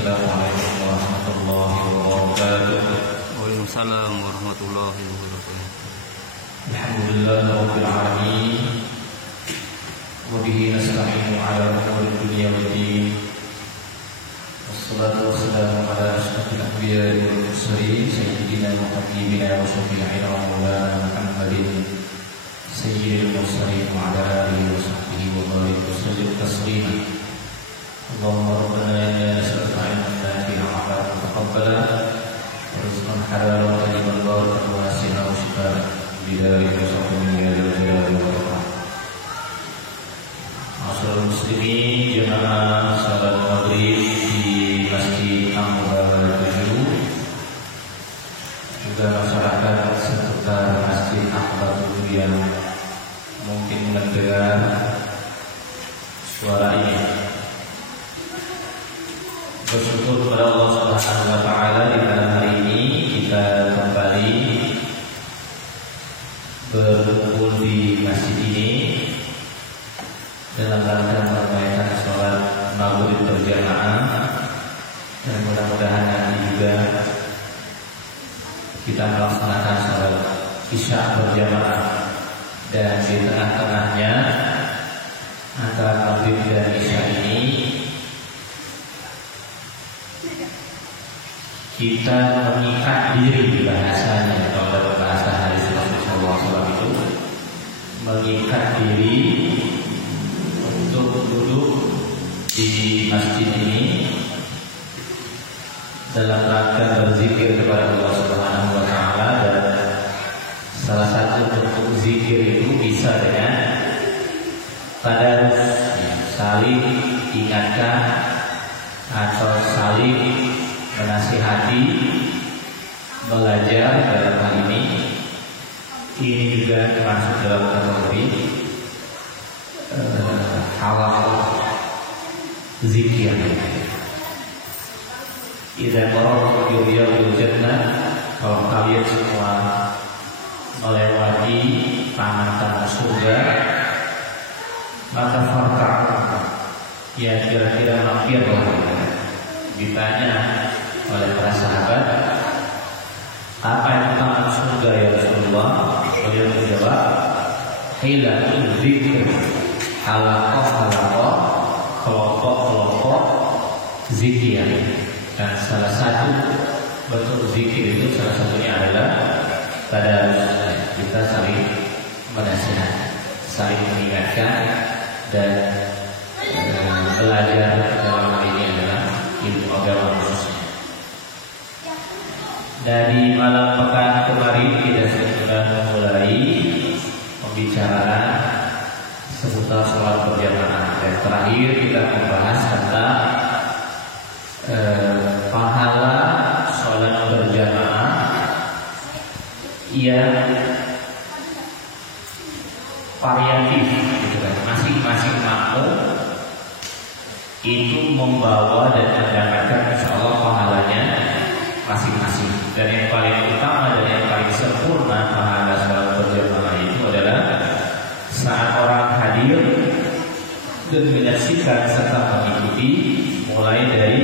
Assalamualaikum warahmatullahi wabarakatuh. Waalaikumsalam warahmatullahi wabarakatuh. Alhamdulillah rabbil alamin. Wa bihi nasta'inu ala umuri dunya waddin. Wassalatu wassalamu ala asyrafil anbiya'i wal mursalin sayyidina wa habibina wa syafi'ina wa maulana Muhammadin sayyidil mursalin wa ala alihi wa sahbihi wa barik wa sallim taslima. Allahumma rabbana inna nas'aluka ilman nafi'an wa 'amalan mutaqabbalan wa rizqan halalan wa ilman barakan wasi'an wa shifaan bidzalika sawabun ya jalali wa ikram. Ma'asyiral muslimin, jamaah salat maghrib di Masjid Anwar 7, juga masyarakat sekitar Masjid Anwar 7 yang mungkin mendengar suara ini. Bersyukur kepada Allah Subhanahu wa taala di malam hari ini kita kembali berkumpul di masjid ini dalam rangka meramaikan sholat maghrib berjamaah, dan mudah-mudahan nanti juga kita melaksanakan sholat isya berjamaah, dan di tengah-tengahnya antara maghrib dan isya ini kita mengikat diri, bahasanya kalau dalam bahasa hadis Rasulullah SAW itu mengikat diri untuk duduk di masjid ini dalam rangka berzikir kepada Allah Subhanahu wa taala. Dan salah satu bentuk zikir itu bisa dengan tadarus, saling ingatkan atau saling menasihati, belajar dalam hal ini juga termasuk dalam kategori halal zikir. Idza marartum bi riyadil jannah, kalau kalian semua melewati taman-taman surga, maka farka'u, ya kira-kira mampirlah. Ditanya oleh para sahabat, apa itu taman surga ya Rasulullah? Beliau menjawab, hilatul zikr, halaqah, kelompok-kelompok zikir. Dan salah satu bentuk zikir itu salah satunya adalah tadarus, kita saling menasihati, saling mengingatkan, dan belajar dalam hal ini adalah ilmu agama khususnya. Dari malam pekan kemarin kita sudah memulai pembicaraan seputar sholat berjamaah, dan terakhir kita membahas tentang pahala sholat berjamaah yang variatif, gitu kan. Masing-masing makmum itu membawa dan mendapatkan insyaallah pahalanya masing-masing. Dan yang paling utama dan yang paling sempurna pahala sholat berjamaah itu adalah saat orang hadir dan menyaksikan serta mengikuti mulai dari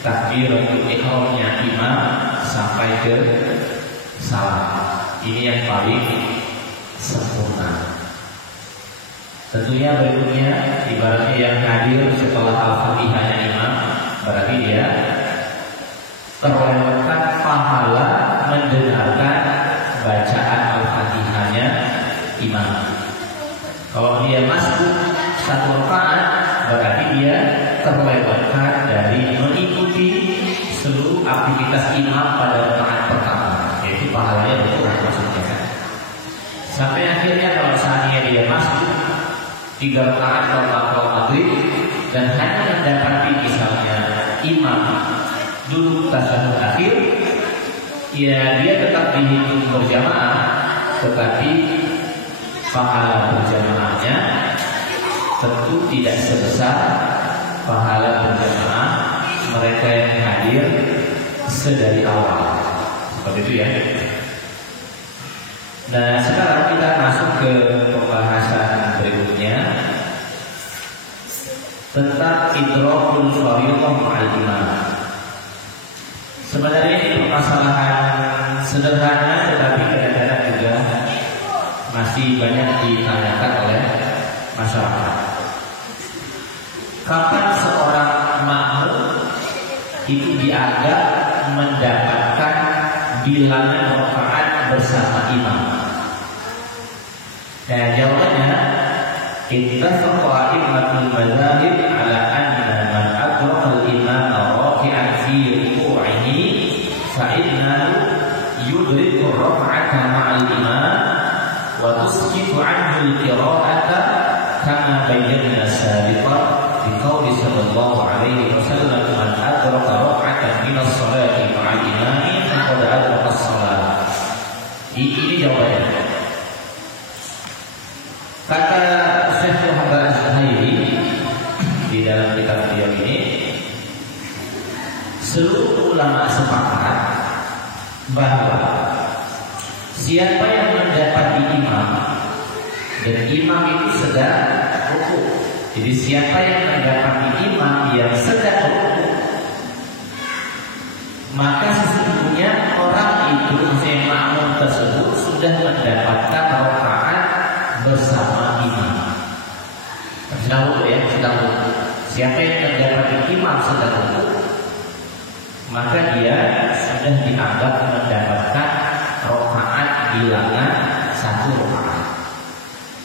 takbiratul ihramnya imam sampai ke salam. Ini yang paling sempurna. Tentunya berikutnya ibaratnya yang hadir setelah Al-Fatihahnya imam, berarti dia terlewatkan pahala mendengarkan bacaan Al-Fatihahnya imam. Kalau dia masuk satu rakaat, berarti dia terlewatkan dari mengikuti seluruh aktivitas imam pada rakaat pertama, yaitu pahalanya berkurang maksudnya. Sampai akhirnya kalau saatnya dia masuk 3 rakaat atau maghrib dan hanya mendapati misalnya imam duduk tasyahud akhir, ya dia tetap dihitung berjamaah, tetapi pahala berjamaahnya tentu tidak sebesar pahala berjamaah mereka yang hadir sedari awal. Seperti itu ya. Nah, sekarang kita masuk ke pembahasan berikutnya tentang idrakul fardhu ma'al imam. Sebenarnya ini permasalahan sederhana, tetapi kadang-kadang juga masih banyak ditanyakan oleh masyarakat. Kapan seorang makmum itu dianggap mendapatkan bilangan rakaat bersama imam? Nah, jawabannya, ittafaqa a'immatul madzhab ala anna man adraka al-imam raki'an fi ruku'ihi fa innahu yudriku ar-rak'ata ma'al imam wa tusqitu 'anhu al-qira'ata kama bayyana sabiqan bi qouli sallallahu alaihi wasallam man adraka rak'atan min as-salati ma'al imam faqad adraka as-salat. Ini jawabannya. Kata Syekh Muhammad Az-Zuhairi di dalam kitab beliau ini, seluruh ulama sepakat bahwa siapa yang mendapati imam dan imam itu sedang rukuk, jadi siapa yang mendapati imam yang sedang rukuk, maka sesungguhnya orang itu, maksudnya makmum tersebut, sudah mendapatkan rakaat bersama imam. Sedang rukuk ya, sedang rukuk. Siapa yang mendapati imam sedang rukuk, maka dia sudah dianggap mendapatkan rakaat bilangan 1 rakaat.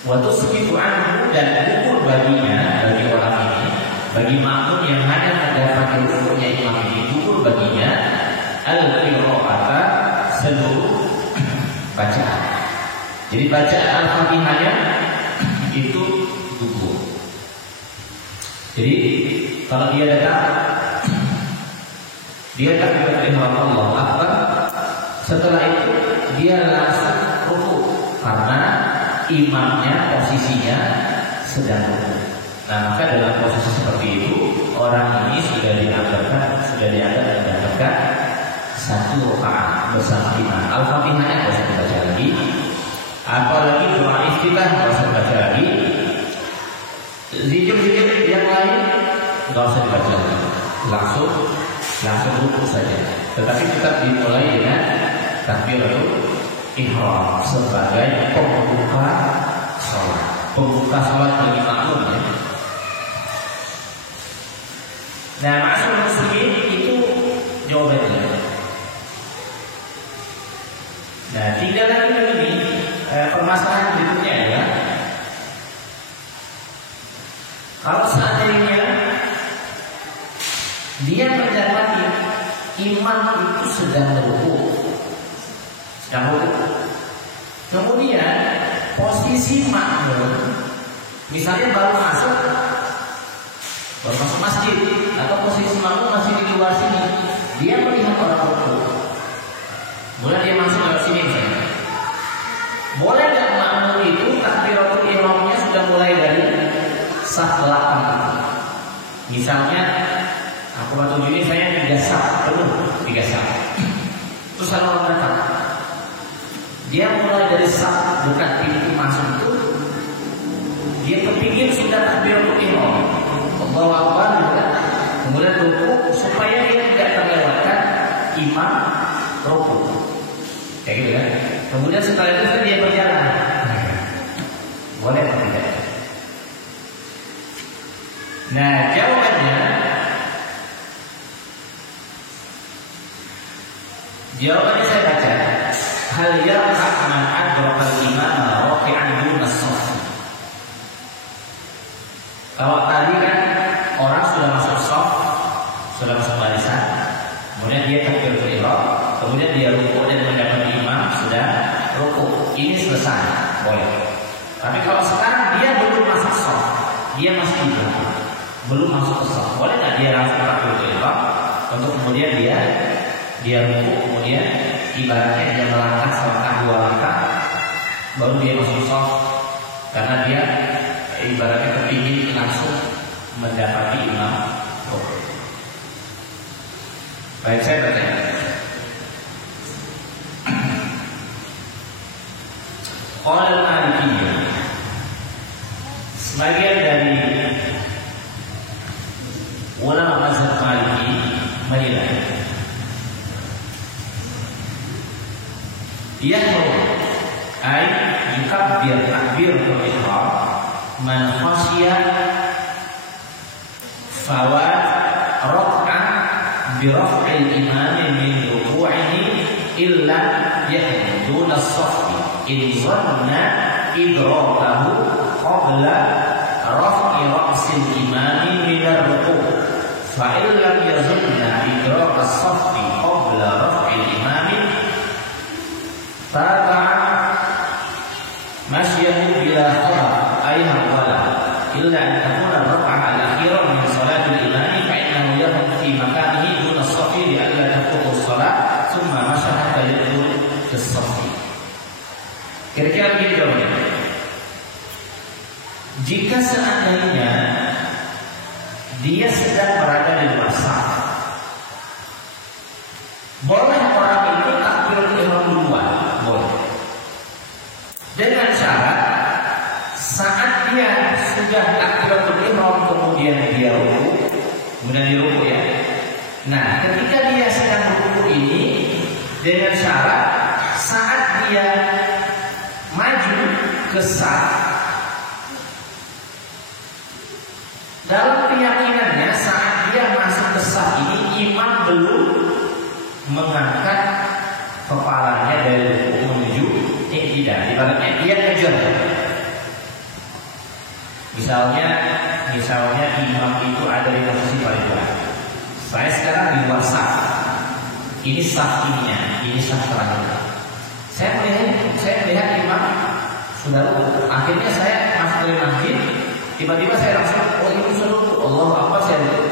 Waktu segitu anhu, dan ukur baginya, bagi orang ini, bagi makmum yang hanya mendapati rukuknya imam ini, ukur baginya al-qira'ata, seluruh bacaan. Jadi bacaan Al-Fatihahnya itu gugur. Jadi kalau dia datang, dia takbiratul ihram Allahu Akbar, setelah itu dia langsung rukuk karena imamnya posisinya sedang rukuk. Nah, maka dalam posisi seperti itu orang ini sudah dianggap mendapatkan 1 rakaat bersama imam. Al-Fatihahnya harus dibaca lagi. Apalagi doa iftitah nggak usah dibaca lagi. Zikir-zikir yang lain nggak usah dibaca lagi. Langsung rukuk saja. Tetapi tetap dimulai dengan takbiratul ihram sebagai pembuka sholat. Pembuka sholat bagi makmum ya. Nah, ma'asyiral muslimin, itu jawabannya. Nah, tinggal lagi ini permasalahan berikutnya ya. Kalau seandainya dia mendapati imam itu sedang rukuk, kemudian posisi makmum, misalnya baru masuk masjid, atau posisi makmum masih di luar sini, dia melihat orang rukuk, mulai dia masuk ke sini misalnya. Boleh nggak makmum itu takbiratul ihramnya sudah mulai dari saf belakang? Misalnya aku waktu ini saya 3 saf penuh, 3 saf. Terus ada orang datang, dia mulai dari saf dekat pintu masuk itu, dia kepingin sudah takbiratul ihram, Allahu Akbar, kemudian rukuk supaya dia tidak terlewatkan imam rukuk. Kayak gitu kan? Kemudian setelah itu dia berjalan. Boleh atau tidak? Nah, jawabannya saya baca. Hal yarqa' man adraka al-imam raki'an duna as-shaff. Kalau tadi kan orang sudah masuk shaf, sudah masuk barisan, kemudian dia takbiratul ihram, kemudian dia rukuk dan mendapat imam sudah rukuk, ini selesai, boleh. Tapi kalau sekarang dia belum masuk shaf, dia masih di belakang, belum masuk ke shaf, boleh nggak dia langsung takbiratul ihram untuk kemudian dia rukuk, kemudian ibaratnya dia melangkah selangkah 2 langkah baru dia masuk shaf, karena dia ibaratnya kepingin langsung mendapati imam rukuk. Baik, saya bertanya. Qala al-Malikiyah, sebagian dari ulama mazhab Maliki menilai Yahrum ay yukabbir takbiratul ihram man khashiya fawat rak'ah bi raf'il imam min ruku'ihi illa yahrum duna as-saff in zanna idrakahu qabla raf'i ra'sil imam min ar-ruku' fa in lam yazunna idrak as-saff qabla raf'il imam taba'a masyahu bila khabar ayha wala illa an takuna ar-rak'ah al-akhirah min salatil imam fa innahu yahrum fi makanihi duna as-saff li alla tafutu as-salat thumma masha hatta yadkhul fi as-saff. Kira-kira begini jawabannya. Jika seandainya dia sedang berada di luar saf, boleh orang itu takbiratul ihram duluan, boleh. Dengan syarat saat dia sudah takbiratul ihram kemudian dia ruku, kemudian diruku ya. Nah, ketika dia sedang ruku ini dengan syarat saat dia maju ke saf, dalam keyakinannya saat dia masuk ke saf ini imam belum mengangkat kepalanya dari ruku menuju tidak, ibaratnya dia ngejar. Misalnya imam itu ada di posisi paling belakang. Saya sekarang di luar saf. Ini saf ininya, ini saf terakhir. Saya melihat imam sudah ruku. Akhirnya saya masuk dari masjid. Tiba-tiba saya langsung, oh ini sudah ruku. Allahu Akbar, saya ruku.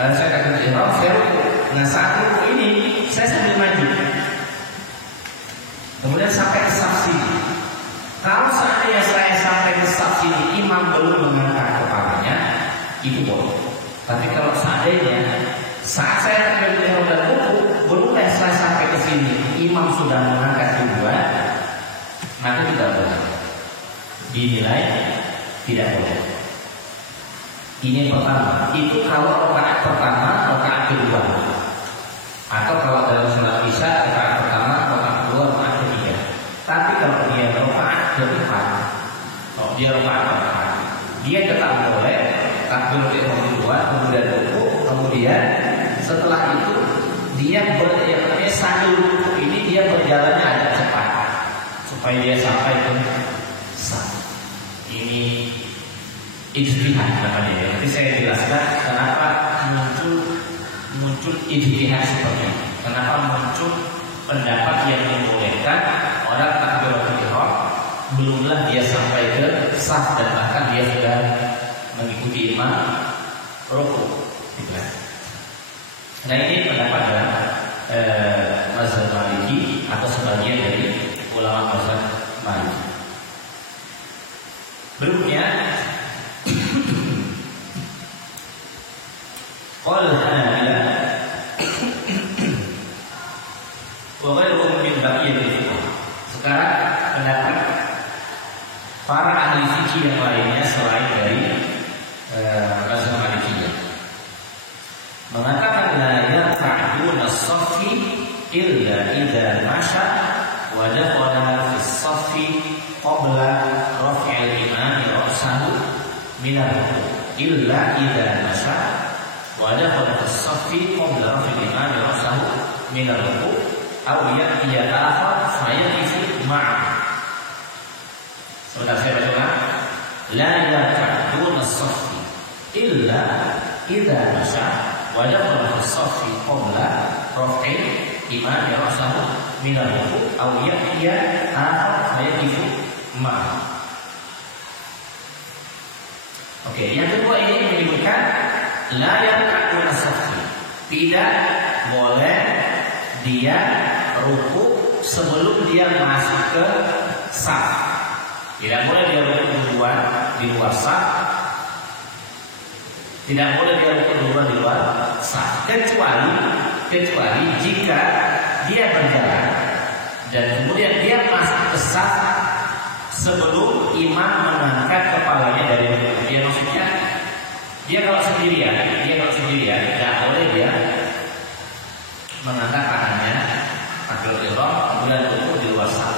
Saya akan ihram, saya ruku. Nah saat ruku ini saya sambil maju. Kemudian sampai ke saf sini. Kalau seandainya saya sampai ke saf sini, imam belum mengangkat kepalanya, itu boleh. Tapi kalau seandainya saat saya takbiratul ihram dan ruku, belum saya sampai ke sini, imam sudah mengangkat duluan, maka tidak boleh. Dinilai tidak boleh. Ini pertama. Itu kalau rakaat pertama, rakaat kedua. Atau kalau dalam salat isya, rakaat pertama, rakaat kedua, rakaat ketiga. Tapi kalau dia rakaat keempat, kalau dia rakaat keempat, dia tetap boleh takbiratul ihram duluan, kemudian ruku, kemudian setelah itu dia sambil ruku ini dia berjalannya agak cepat supaya dia sampai ke saf. Ini ijtihad namanya. Nanti saya jelaskan kenapa muncul ijtihad seperti ini. Kenapa muncul pendapat yang membolehkan orang takbiratul ihram belumlah dia sampai ke saf dan bahkan dia sudah mengikuti imam ruku. Nah ini pendapat dalam mazhab Maliki atau sebagian dari ulama mazhab Maliki. Berikutnya qala Hanabilah wa ghairuhum min baqiyatil fiqh. Sekarang pendapat para ahli fikih yang lainnya selain dari mazhab Maliki mengatakan la yarfa'una as-saffi illa idza masha wa dakhala fi as-saffi qabla raf'il imam ra'sahu min ar-ruku' illa idza masha wa dakhala fi as-saffi qabla raf'il imam ra'sahu min ar-ruku' aw ya'tiya akhar fayaqifu ma'a. Saudara saya baca la yarfa'una as-saffi illa idza masha wajah al-safi qabla raf'il imam ra'sahu min ar-ruku' aw ya'tiya akhar fayaqifu ma. Oke, yang kedua ini menyebutkan la yarka'u as-safi. Tidak boleh dia ruku sebelum dia masuk ke saf. Tidak boleh dia ruku duluan di luar saf. Tidak boleh dia ruku duluan di luar saf, kecuali jika dia berjalan dan kemudian dia masuk ke saf sebelum imam mengangkat kepalanya dari ruku. Dia maksudnya dia kalau sendirian tidak boleh dia mengangkat tangannya takbiratul ihram kemudian ruku di luar luar saf.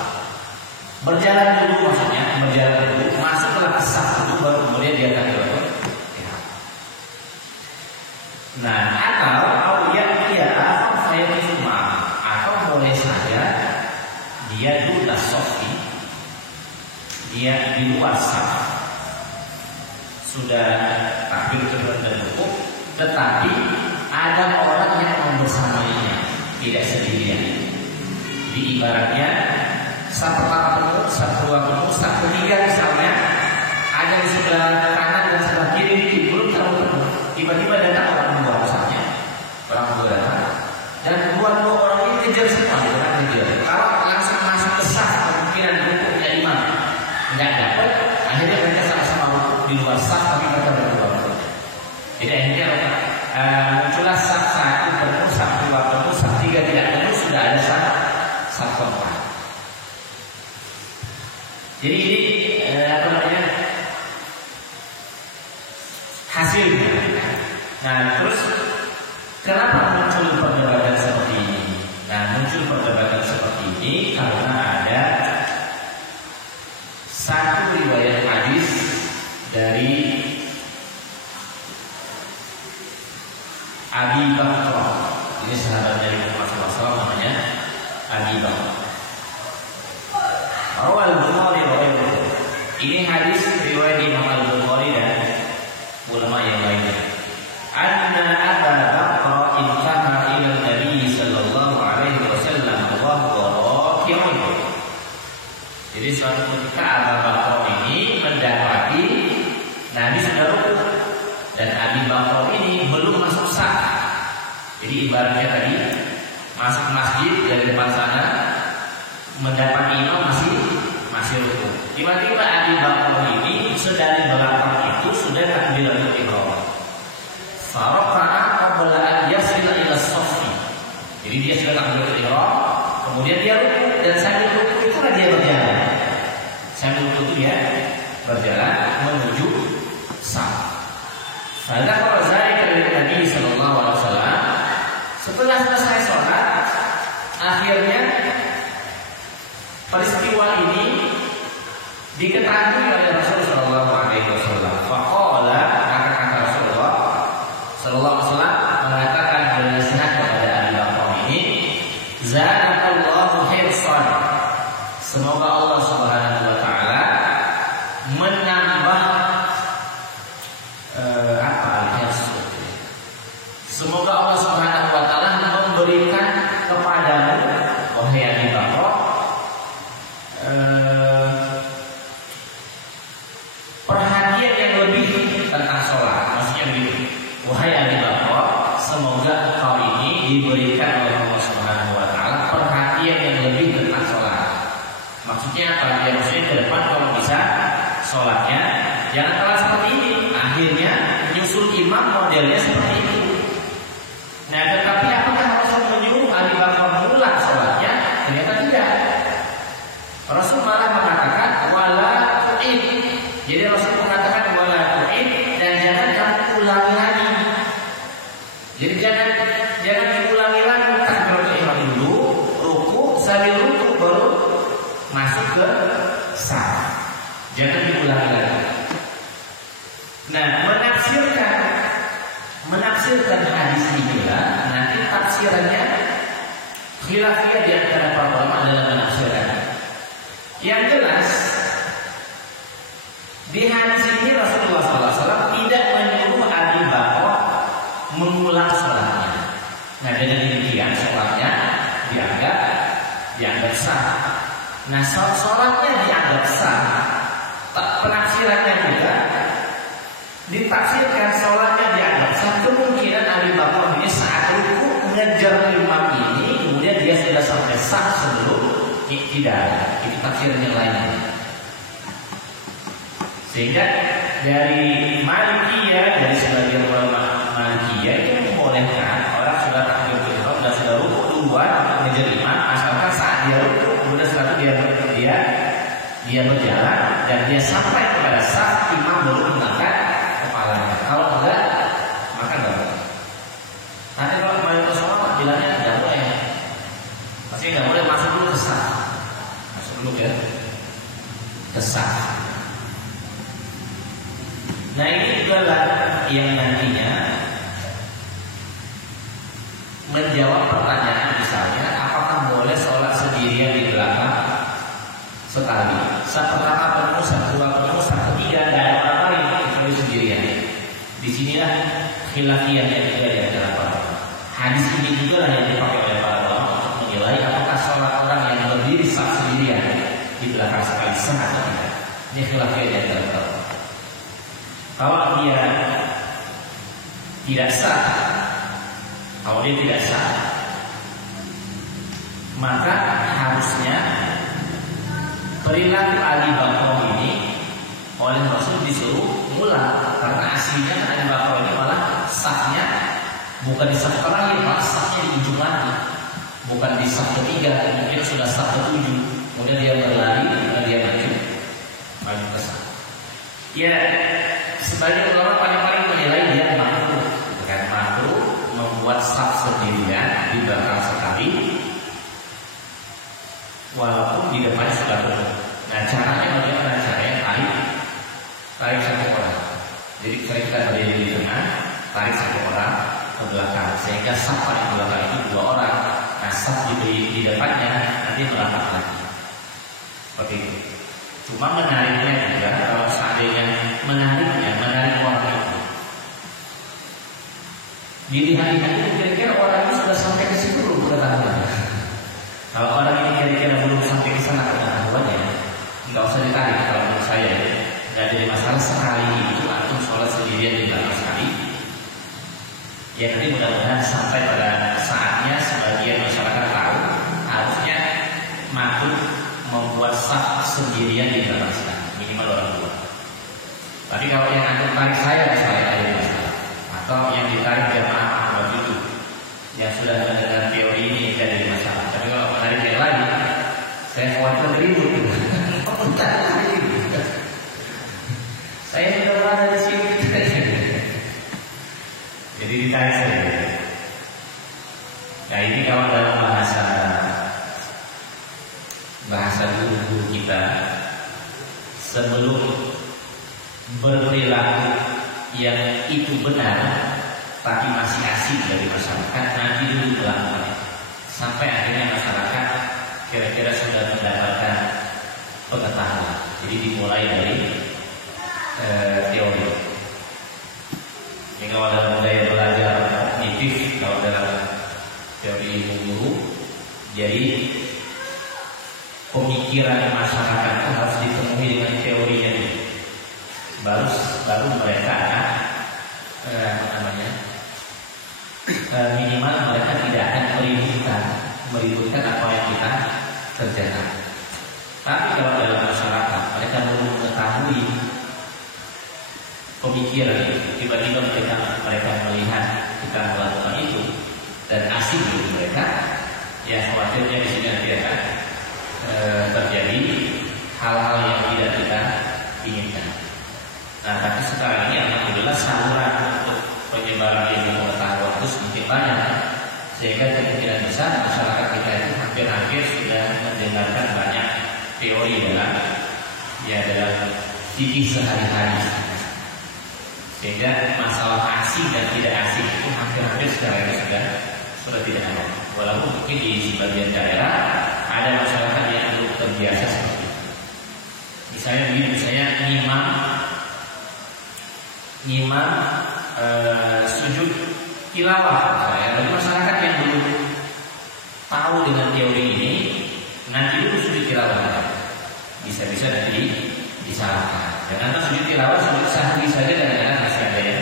Berjalan dulu maksudnya, berjalan dulu, masuklah ke saf dulu, baru kemudian dia takbiratul ihram. Nah, atau atau boleh saja dia duda sofi, dia di luar saf, sudah takbir dan rukuk, tetapi ada orang yang membersamainya, tidak sendirian. Di ibaratnya saf pertama penuh, saf kedua penuh, saf ketiga misalnya ada di sebelah kanan dan sebelah kiri belum terlalu penuh. Tiba-tiba datang orang kedua misalnya, orang kedua datang dan dua orang ini kejar semua, orang kejar. Kalau langsung masuk ke saf, kemungkinan rukuknya imam nggak dapat, akhirnya mereka sama-sama rukuk di luar saf, tapi mereka berdua. Jadi akhirnya muncullah saf satu penuh, saf dua penuh, saf tiga tidak penuh, sudah ada saf keempat. Jadi ini hasilnya. Nah, terus kenapa muncul perdebatan seperti ini? Nah, muncul perdebatan seperti ini karena ada satu riwayat hadis dari Abi Bakr. Ini sahabat dari Rasulullah SAW, namanya Abi Bakr. Al-Bukhari riwayat. Ini hadis riwayat Imam Al-Bukhari dan ulama yang lainnya. Anna Abu Bakr intama ila Nabi sallallahu alaihi wasallam wa huwa raki'un. Jadi suatu ketika Abu Bakr ini mendapati Nabi sudah rukuk dan Abi Bakr ini belum masuk saf. Jadi ibaratnya tadi masuk masjid dari depan sana, mendapat imam masih rukuk. Tiba-tiba Abi Bakr ini sedari belakang itu sudah takbiratul ihram. Farafa'a qabla an yasila ila as-saffi. Jadi dia sudah takbiratul ihram, kemudian dia rukuk dan sambil rukuk itu dia berjalan. Sambil rukuk dia berjalan menuju saf. Fadzakara dzalika Nabi sallallahu alaihi wasallam. Setelah selesai sholat, akhirnya peristiwa ini diketahui oleh Rasulullah sallallahu alaihi wasallam. Faqala, kata Rasulullah sallallahu alaihi wasallam mengatakan bernasihat kepada Abi Bakr ini, "Zanakallahu hirsan." Semoga Allah Subhanahu wa taala menambah semoga Allah Subhanahu wa taala memberikan kepadamu wahai Abi Bakr perhatian yang lebih tentang sholat. Maksudnya begitu, wahai Abi Bakr, semoga kau ini diberikan oleh Allah Subhanahu wa taala perhatian yang lebih tentang sholat. Maksudnya apa? Ya, maksudnya ke depan kalau bisa sholatnya jangan kalah seperti ini. Akhirnya nyusul imam modelnya seperti itu. Nah, tetapi apakah Rasul menyuruh Abi Bakr mengulang sholatnya? Ternyata tidak. Rasul malah mengatakan wala tu'id. Jadi Rasul mengatakan wala tu'id dan jangan kamu ulangi lagi. Jadi jangan diulangi lagi, takbiratul ihram dulu, rukuk, sambil rukuk baru masuk ke saf. Jangan diulangi lagi. Nah, menafsirkan hadis inilah nanti tafsirannya khilafiyah di antara para ulama dalam menafsirkan. Yang jelas di hadis ini Rasulullah SAW tidak menyuruh Abi Bakr mengulang sholatnya. Nah, dengan demikian sholatnya dianggap sah. Nah, sholatnya dianggap sah. Penafsirannya juga ditafsirkan sholatnya dianggap sah. Kemungkinan Abi Bakr ini saat rukuk mengejar imam ini, kemudian dia sudah sampai sah sebelum tidak. Itu tafsiran yang lainnya. Sehingga dari Malikiyah, dari sebagian ulama Malikiyah itu membolehkan orang sudah takbiratul ihram dan sudah rukuk duluan untuk mengejar imam, asalkan saat dia rukuk kemudian setelah itu dia berjalan dan dia sampai kepada saf, imam baru mengangkat kepalanya. Kalau enggak, maka enggak boleh. Nanti kalau mayoritas ulama bilangnya tidak boleh. Pasti tidak boleh masuk dulu ke saf. dulu ke saf. Nah ini juga lah yang nantinya menjawab pertanyaan misalnya apakah boleh sholat sendirian di belakang sekali, saat pertama penuh, saat kedua penuh, saat ketiga dan orang lain kecuali sendirian. Disinilah khilafiyahnya juga yang dilakukan. Hadis ini juga lah yang dipakai oleh para ulama untuk menilai apakah sholat orang yang berdiri saf sendirian di belakang sekali sah atau tidak. Ini khilafiyahnya yang dilakukan. Kalau dia tidak sah, maka harusnya perilaku Ali Bakro ini oleh Rasul disuruh ulang, karena aslinya Ali Bakro ini malah sahnya bukan di saf terakhir, malah sahnya di ujung lagi, bukan di saf ketiga, mungkin sudah saf ketujuh, kemudian dia berlari, kemudian dia maju ke saf. Ya, sebagian ulama paling menilai dia makruh, bukan makruh membuat saf sendirian di belakang sekali, walaupun di depannya sudah penuh. Nah caranya bagaimana? Caranya tarik satu orang. Jadi kita berdiri di tengah, tarik satu orang ke belakang, sehingga saf paling belakang itu 2 orang. Nah saf di depannya nanti merapat lagi. Seperti itu. Cuma menariknya juga, kalau seandainya menarik orang itu, dilihat-lihat itu kira-kira orang itu sudah sampai ke situ belum pengetahuannya. Kalau orang ini kira-kira belum sampai ke sana pengetahuannya, nggak usah ditarik. Kalau menurut saya, nggak jadi masalah sekali itu antum sholat sendirian di belakang sekali. Ya nanti mudah-mudahan sampai pada saatnya sebagian masyarakat tahu harusnya makruh membuat saf sendirian di belakang sekali, minimal orang tua. Tapi kalau yang antum tarik saya ada masalah, atau yang ditarik jamaah waktu itu yang sudah mendengar teori ini tidak ada masalah. Tapi kalau menarik yang lain, saya khawatir ribut. Saya sudah berada di sini. Jadi ditarik saja. Nah ini kalau dalam bahasa guru kita, sebelum berperilaku yang itu benar tapi masih asing dari masyarakat, nanti dulu melakukannya sampai akhirnya masyarakat kira-kira sudah mendapatkan pengetahuan. Jadi dimulai dari teori. Yang kalau dalam budaya belajar kognitif, kalau dalam teori ilmu guru, jadi pemikiran masyarakat itu harus dipenuhi dengan teorinya dulu. Baru mereka akan minimal mereka tidak akan meributkan apa yang kita kerjakan. Tapi kalau dalam masyarakat mereka belum mengetahui pemikiran itu, tiba-tiba mereka melihat kita melakukan itu dan asing bagi mereka, ya khawatirnya di sini nanti akan terjadi hal-hal yang tidak kita inginkan. Nah, tapi sekarang ini alhamdulillah saluran untuk penyebaran ilmu pengetahuan itu semakin banyak, sehingga kemungkinan besar masyarakat kita itu hampir-hampir sudah mendengarkan banyak teori dalam fikih sehari-hari, sehingga masalah asing dan tidak asing itu hampir-hampir sekarang ini sudah tidak ada. Walaupun mungkin di sebagian daerah ada masyarakat yang belum terbiasa seperti itu. Misalnya ngimam sujud tilawah. Bagi masyarakat yang belum tahu dengan teori ini, nanti dulu sujud tilawah bisa nanti disalahkan. Dan sujud tilawah sujud sahwi saja kadang-kadang masih ada yang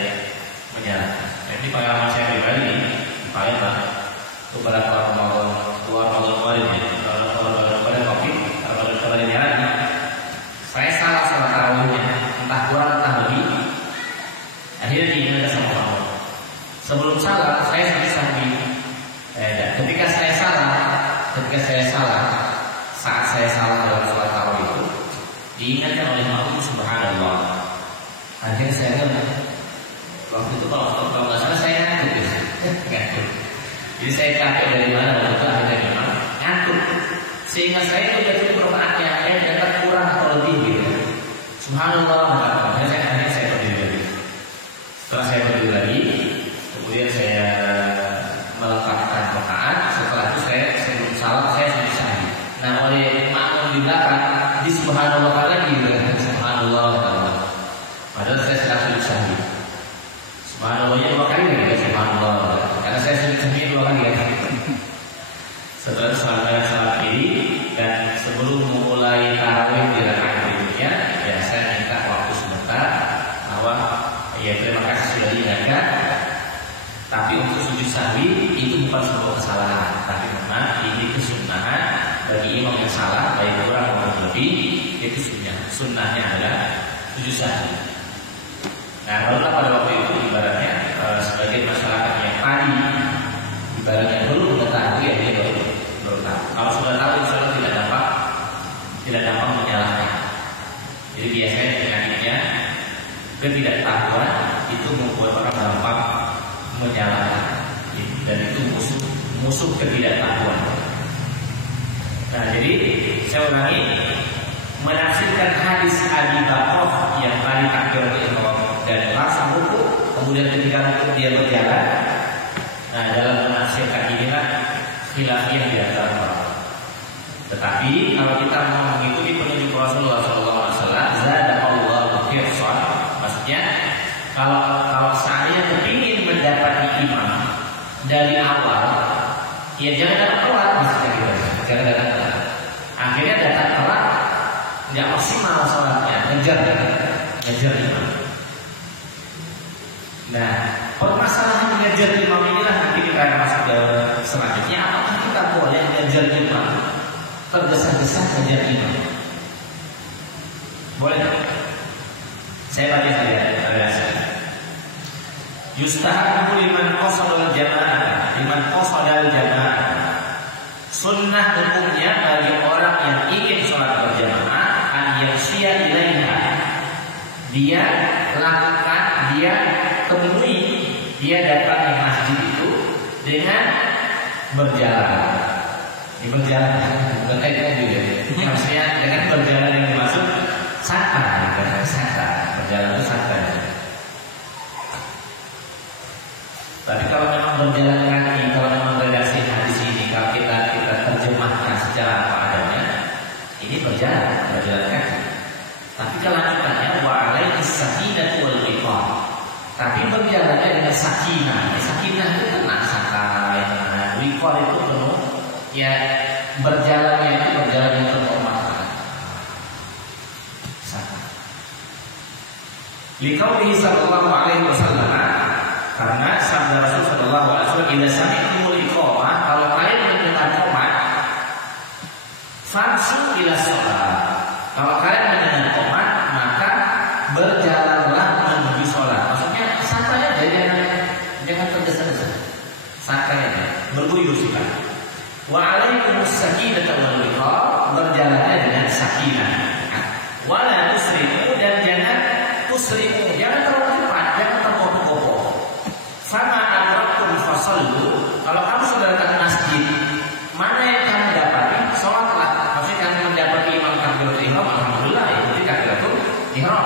menyalahkan. Jadi pengalaman saya pribadi di Palembang beberapa Ramadan kemarin lagi, saya salah tarawihnya, entah kurang entah lebih. Akhirnya diingatkan sama Allah. Sebelum salah, saya sudah sahwi. Ketika saya salah, saat saya salah dalam sholat tarawih itu, diingatkan oleh Allah Subhanallah. Akhirnya saya waktu itu kalau nggak salah saya ngantuk. Jadi saya capek dari mana waktu itu akhirnya memang ngantuk. Sehingga saya itu jatuh perkataan yang Subhanallah, saya berdiri lagi. Setelah saya berdiri lagi, kemudian saya melengkapkan rakaat. Setelah itu saya sebelum salam saya sujud sahwi. Nah, oleh makmum di belakang di subhanallah lagi, subhanallah. Padahal saya sedang sujud sahwi. Subhanallahnya 2 kali lagi ya, subhanallah. Karena saya sujud sahwi 2 kali ya. Setelah salat kiri dan sebelum memulai tarawih di rakaat berikutnya, ya saya minta waktu sebentar bahwa ya terima kasih sudah diingatkan. Tapi untuk sujud sahwi itu bukan sebuah kesalahan, tapi memang ini kesunahan bagi imam yang salah baik kurang maupun lebih, itu sunnahnya adalah sujud sahwi. Nah, barulah pada waktu itu ibaratnya sebagai masyarakat yang tadi ibaratnya belum mengetahui ya dia baru tahu. Kalau sudah tahu insya Allah tidak dapat menyalahkan. Jadi biasanya penyakitnya ketidaktahuan itu membuat orang gampang menyalahkan, dan itu musuh ketidaktahuan. Nah, jadi saya ulangi, menafsirkan hadis Abi Bakrah yang tadi takbiratul ihram dan langsung ruku, kemudian ketika ruku dia berjalan. Nah, dalam menafsirkan inilah khilafiyah di antara orang. Tetapi kalau kita mau mengikuti petunjuk Rasulullah SAW, zadaqallahu hirsan, maksudnya kalau saya kepingin mendapati imam dari awal, ya jangan datang telat, maksudnya gitu. Jangan datang telat. Akhirnya datang telat, nggak maksimal sholatnya, ngejar imam. Nah, permasalahan ngejar imam inilah nanti kita masuk ke selanjutnya. Apakah kita boleh ngejar imam, tergesa-gesa ngejar imam? Boleh? Saya baca saja. Yustahabu liman qasadal jamaah. Sunnah hukumnya bagi orang yang ingin sholat berjamaah an yamshiya ilaiha. Dia lakukan, dia temui, dia datangi masjid itu dengan berjalan. Ini berjalan bukan kayak juga. Maksudnya dengan berjalan yang dimaksud santai, berjalan itu santai. Tapi kalau memang berjalan kaki, kalau memang redaksi hadis ini, kalau kita terjemahkan secara apa adanya, ini berjalan kaki. Tapi kelanjutannya wa alaihi sakinatu wal wiqar. Tapi berjalannya dengan sakinah. Sakinah itu tenang, santai, tenang. Wiqar itu penuh, ya berjalannya itu berjalan yang terhormat. Santai. Liqaulihi sallallahu alaihi wasallam, karena sabda Rasul sallallahu alaihi wasallam, "Idza sami'tumul iqamah", kalau kalian mendengar qomat, famsu ila shalah. Kalau kalian mendengar qomat, maka berjalanlah menuju sholat. Maksudnya santai aja, jangan tergesa-gesa. Santai aja, berguyur sikap. Wa alaikumus sakinatu wal wiqar, berjalannya dengan sakinah. Wa la tusrifu, dan jangan tusrifu, jangan terlalu cepat, jangan tergopoh-gopoh. Sama adraktum fasallu, kalau kamu sudah datang masjid, mana yang kamu dapati, sholatlah. Maksudnya kamu mendapati imam takbiratul ihram, alhamdulillah, itu takbiratul ihram.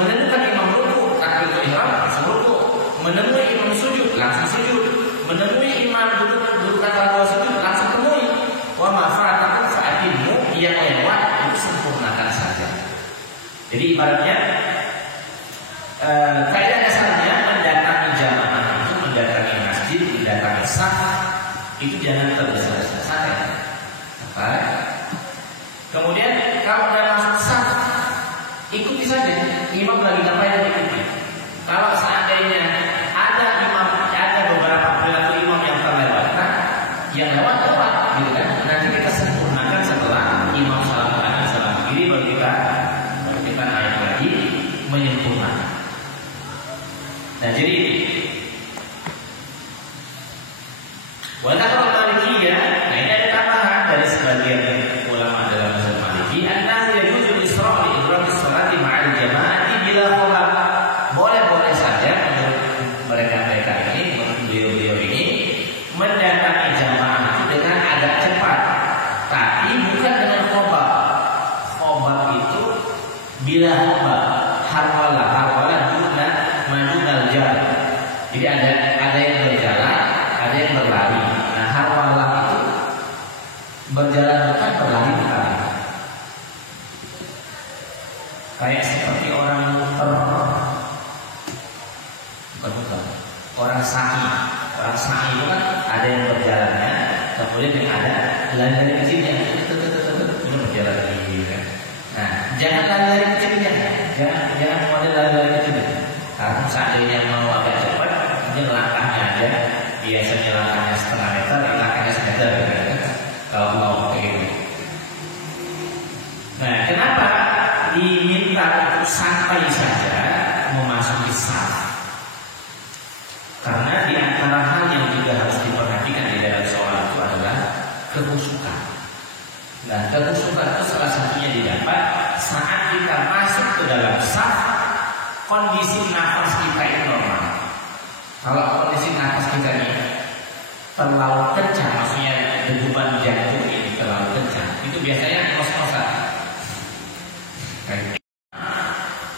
Menemukan imam ruku, takbiratul ihram, langsung ruku. Menemui imam sujud, langsung sujud. Menemui imam duduk antara 2 sujud, langsung temui. Wa ma fa'atakum fa'atimmu, yang lewat itu sempurnakan saja. Jadi ibaratnya kaidah dasarnya mendatangi jamaah itu, mendatangi masjid, mendatangi saf, itu jangan tergesa-gesa, santai. Kemudian kalau udah masuk saf, ikuti saja imam lagi ngapain, ikuti. Kalau seandainya ada beberapa perilaku imam yang terlewatkan, yang lewat gitu kan, nanti kita sempurnakan setelah imam salam kanan salam kiri, baru kita naik lagi menyempurnakan. Nah, jadi Wadakal Malikiyah, nah ini ada tambahan dari sebagian ulama dalam mazhab Maliki, an-nahu yajuzu isra' li idraki sholati ma'al jama'ati bila khalaf. Boleh-boleh saja menurut mereka ini, menurut beliau ini, mendatangi jamaah itu dengan agak cepat, tapi bukan dengan khobar. Khobar itu bila khobar. jangan lari-lari kecilnya, jangan model lari-lari kecilnya. Karena seandainya mau agak cepat, mungkin langkahnya aja, biasanya langkahnya setengah meter, langkahnya semeter, kalau mau kayak gitu. Nah, kenapa diminta untuk sampai saja memasuki saf? Karena di antara hal yang juga harus diperhatikan di dalam sholat itu adalah kekhusyukan. Nah, kekhusyukan itu salah satunya didapat saat kita masuk ke dalam saf, kondisi nafas kita itu normal. Kalau kondisi nafas kita ini terlalu kencang, maksudnya degupan jantung ini terlalu kencang, itu biasanya kos-kosan.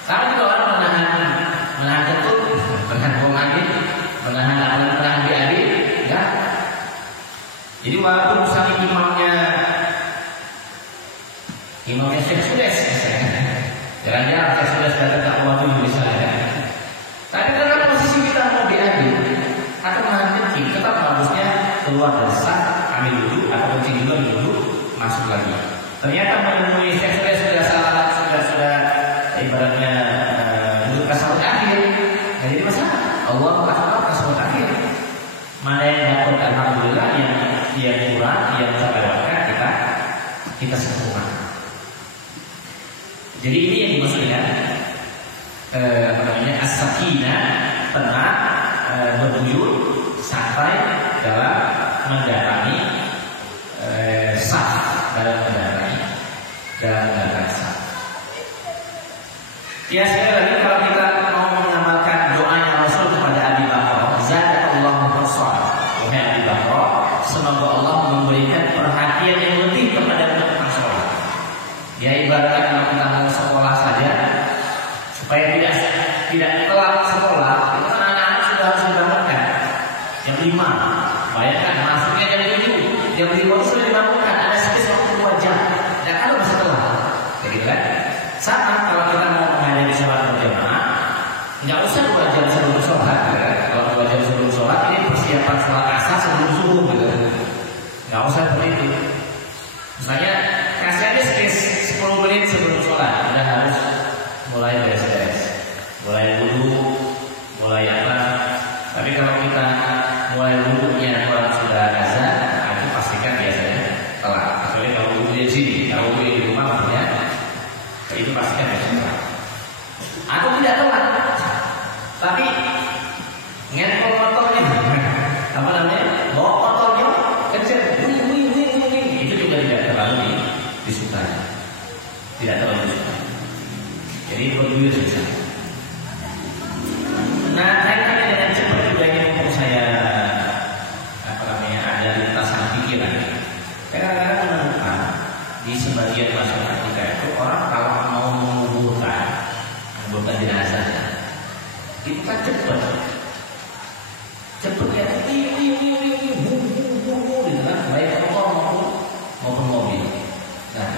Sama juga orang menahan kentut, menahan buang angin, menahan BAB, ya. Jadi walaupun misalnya imamnya Syekh Sudes, jarang-jarang Syekh Sudes datang ke waktu misalnya. Tapi karena posisi kita mau BAB atau menahan kencing, tetap bagusnya keluar dari saf, ambil duduk atau kencing juga duduk, masuk lagi. Ternyata menemui Syekh Sudes sudah ibaratnya duduk tasawuf akhir. Nah, jadi masalah Allah Akbar tasawuf akhir. Mana yang dapat alhamdulillah, yang kurang, yang terlewatkan kita sempurna. Jadi ini yang dimaksudkan as-sakinah, tenang, berduyur, santai dalam mendatangi saf, dalam mendatangi saf. Ya, sekali lagi kalau kita mau mengamalkan doanya Rasul kepada Abi Bakar, zadallahu khairan. Wahai Abi Bakar, semoga Allah memberikan perhatian yang lebih kepada tentang sholat. Ya, ibaratnya kalau kita mau sekolah saja, supaya tidak telat sekolah, itu kan anak-anak sudah harus dibangunkan jam 5. Bayangkan masuknya jam 7, jam 5 sudah dibangunkan, ada space waktu 2 jam. Dan kalau masih telat, jadi kan? Sama kalau kita mau menghadiri sholat berjamaah, nggak usah 2 jam sebelum sholat. Ya. Kalau 2 jam sebelum sholat, ini persiapan sholat asar sebelum subuh, gitu. Nggak usah seperti itu. Misalnya kasih aja space 10 menit sebelum sholat, udah harus mulai beres-beres, mulai wudhu, mulai apa. Tapi kalau kita mulai wudhunya orang sudah azan, itu pastikan biasanya telat. Kecuali kalau wudhu di sini, kalau wudhu di rumah maksudnya, itu pastikan biasanya. Atau tidak telat, tapi ngenpol motornya, apa namanya, bawa motornya kenceng, itu juga tidak terlalu disukai, tidak terlalu disukai. Jadi berduyur bisa. Nah, kaitannya dengan cepat juga ini untuk saya ada lintasan pikiran. Kadang-kadang menemukan di sebagian masyarakat kita itu orang kalau mau menguburkan jenazahnya, itu kan cepat ya, gitu kan, baik motor maupun mobil. Nah,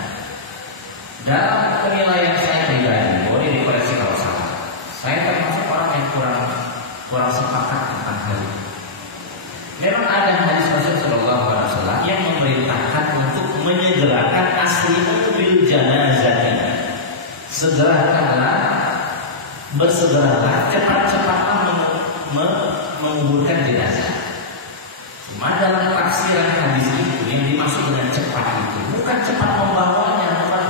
dalam penilaian saya pribadi, boleh dikoreksi kalau salah. Saya termasuk orang yang kurang sepakat tentang hal ini. Memang ada hadis Rasul Sallallahu Alaihi Wasallam yang memerintahkan untuk menyegerakan asli mobil jenazah ini. Bersegeralah, cepat-cepatlah menguburkan jenazah. Cuma dalam tafsiran hadis itu yang dimaksud dengan cepat itu bukan cepat membawanya, bukan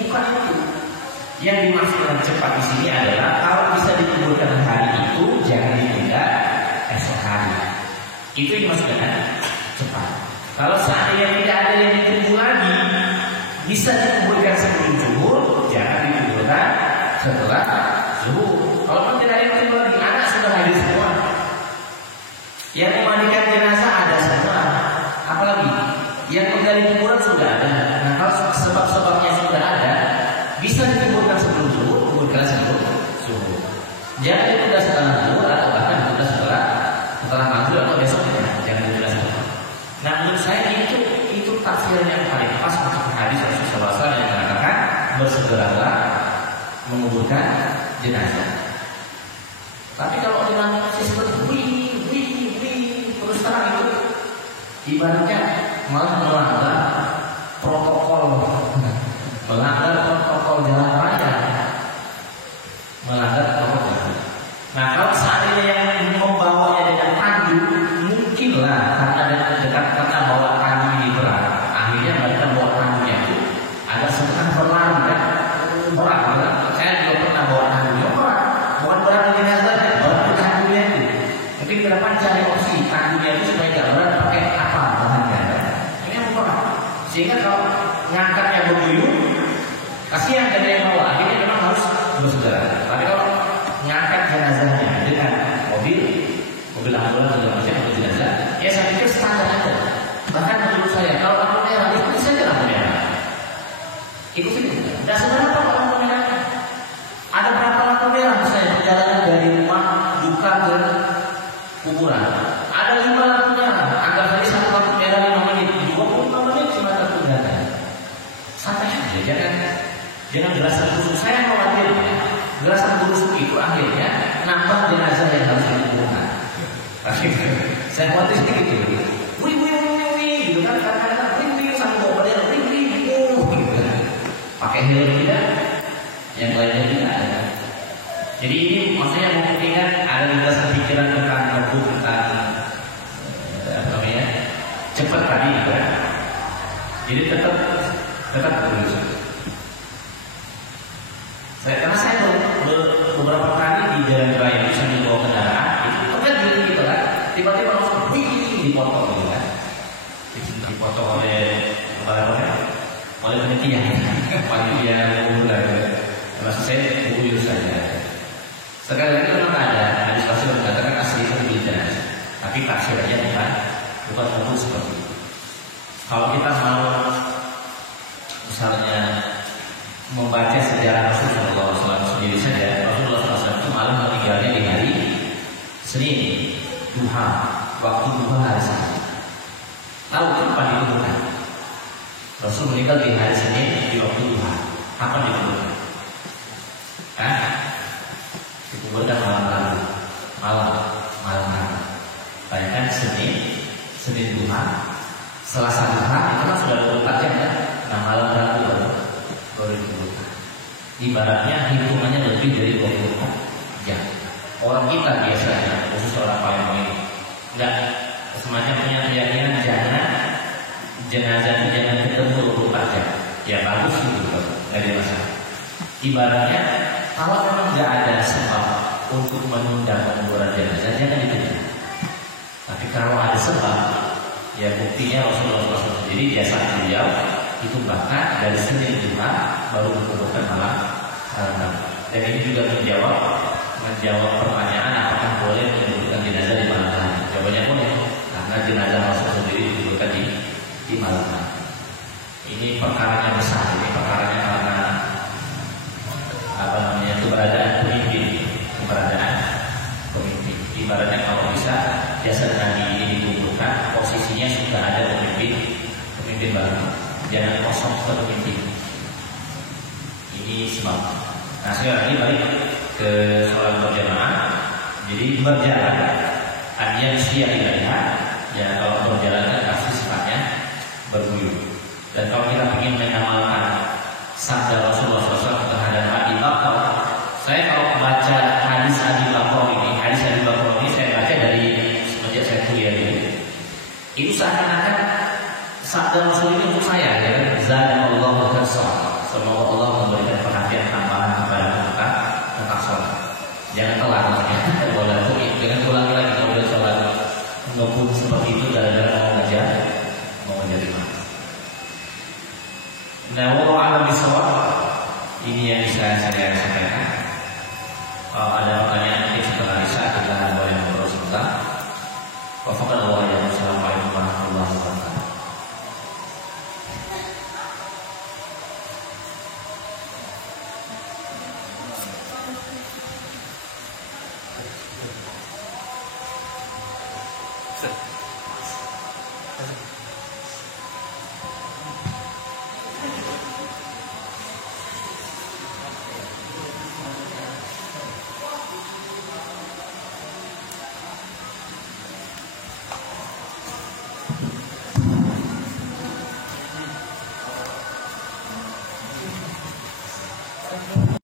bukan itu. Yang dimaksud dengan cepat di sini adalah kalau bisa dikuburkan hari itu, jangan ditunda esok hari. Itu yang dimaksud dengan cepat. Kalau seandainya tidak ada yang ditunggu lagi, bisa dikuburkan sebelum zuhur, jangan dikuburkan setelah zuhur. Kalau tidak ada yang ditunggu lagi, anak sudah hadir semua. Yang memandikan jenazah ada semua. Apalagi yang menggali kuburan sudah ada. Nah, kalau sebab-sebabnya sudah ada, bisa dikuburkan sebelum zuhur, kuburkan sebelum zuhur. Jangan ditunda setelah zuhur atau bahkan ditunda setelah maghrib atau besoknya. Jangan ditunda setelah. Nah, menurut saya itu tafsir yang paling pas untuk hadis Rasulullah SAW yang mengatakan bersegeralah menguburkan jenazah. Tapi kalau dilakukan seperti terus terang itu ibaratnya malah melanggar protokol, melanggar Sehingga kalau ngangkatnya berduyun, kasihan dari yang bawa, akhirnya memang harus bersegera. Tapi kalau ngangkat jenazahnya dengan mobil ambulans atau macam jenazah, ya saya pikir standar aja. Bahkan menurut saya, kalau lampu merah, ikuti saja lampu merah. Ikuti, tidak seberapa lampu merah. Ada berapa lampu merah misalnya perjalanan dari rumah duka ke kuburan? Ada 5 lampu merah. Anggap saja satu lampu merah 5 menit, 25 menit cuma tertunda. Santai aja, jangan gerasan busuk. Saya khawatir gerasan busuk itu akhirnya nambah jenazah yang harus dikuburkan. Saya khawatir gitu. Wih, gitu kan? Kadang-kadang wih, sampai bawa balik, gitu kan? Pakai helm tidak, yang lainnya tidak ada. Jadi ini maksudnya memungkinkan ada lintasan pikiran tentang ngebut, tentang apa namanya, cepat tadi, gitu kan? Jadi tetap berusaha. Karena saya beberapa kali di jalan raya bisa membawa kendaraan, itu kan jadi gitu kan, tiba-tiba langsung dipotong gitu kan, dipotong oleh panitia umum. Maksud saya buyur saja. Sekali lagi memang ada hadis Rasul mengatakan asli terbidah, tapi taksir aja bukan hukum seperti itu. Kalau kita mau misalnya membaca sejarah Rasulullah SAW sendiri saja, Rasulullah SAW itu malah meninggalnya di hari Senin, duha, waktu duha hari Senin. Tahu kapan dikuburkan? Rasul meninggal di hari Senin di waktu duha. Kapan dikuburkan? Dikuburkan malam hari. Bayangkan Senin duha, Selasa duha, itu kan sudah 24 jam kan? Nah malam Rabu baru dikuburkan. Ibaratnya hitungannya lebih dari 24 jam. Orang kita biasanya, khusus orang Palembang ini, enggak semacam punya keyakinan jenazah jangan ketemu 24 jam. Ya bagus gitu, nggak ada masalah. Ibaratnya kalau memang nggak ada sebab untuk menunda penguburan jenazah, jangan ditunda. Tapi kalau ada sebab, ya buktinya Rasulullah SAW sendiri biasa beliau itu bahkan dari Senin duha baru dikuburkan malam Rabu. Dan ini juga menjawab pertanyaan apakah boleh menguburkan jenazah di malam hari. Jawabannya boleh, karena jenazah Rasul sendiri dikuburkan di malam hari. Ini perkaranya besar, ini perkaranya karena keberadaan pemimpin. Ibaratnya kalau bisa jasad Nabi ini dikuburkan, posisinya sudah ada pemimpin baru. Jangan kosong pemimpin. Ini sebab. Nah sekarang ini balik ke sholat berjamaah. Jadi berjalan, artinya siap ilaiha. Ya kalau berjalan kan pasti sifatnya berbuyut. Dan kalau kita ingin mengamalkan sabda Rasulullah SAW terhadap Abi Bakar, saya kalau baca hadis Abi Bakar ini saya baca dari semenjak saya kuliah ini. Itu seakan-akan sabda Rasul ini untuk saya, ya. Zadallahu khairan. Semoga Allah memberikan perhatian tambahan kepada kita tentang sholat. Jangan telat, jangan ulangi lagi kalau udah sholat. Ngebut seperti itu gara-gara mau ngajar imam. Nah, wallahu a'lam bishawab. Ini yang bisa saya sampaikan. Kalau ada pertanyaan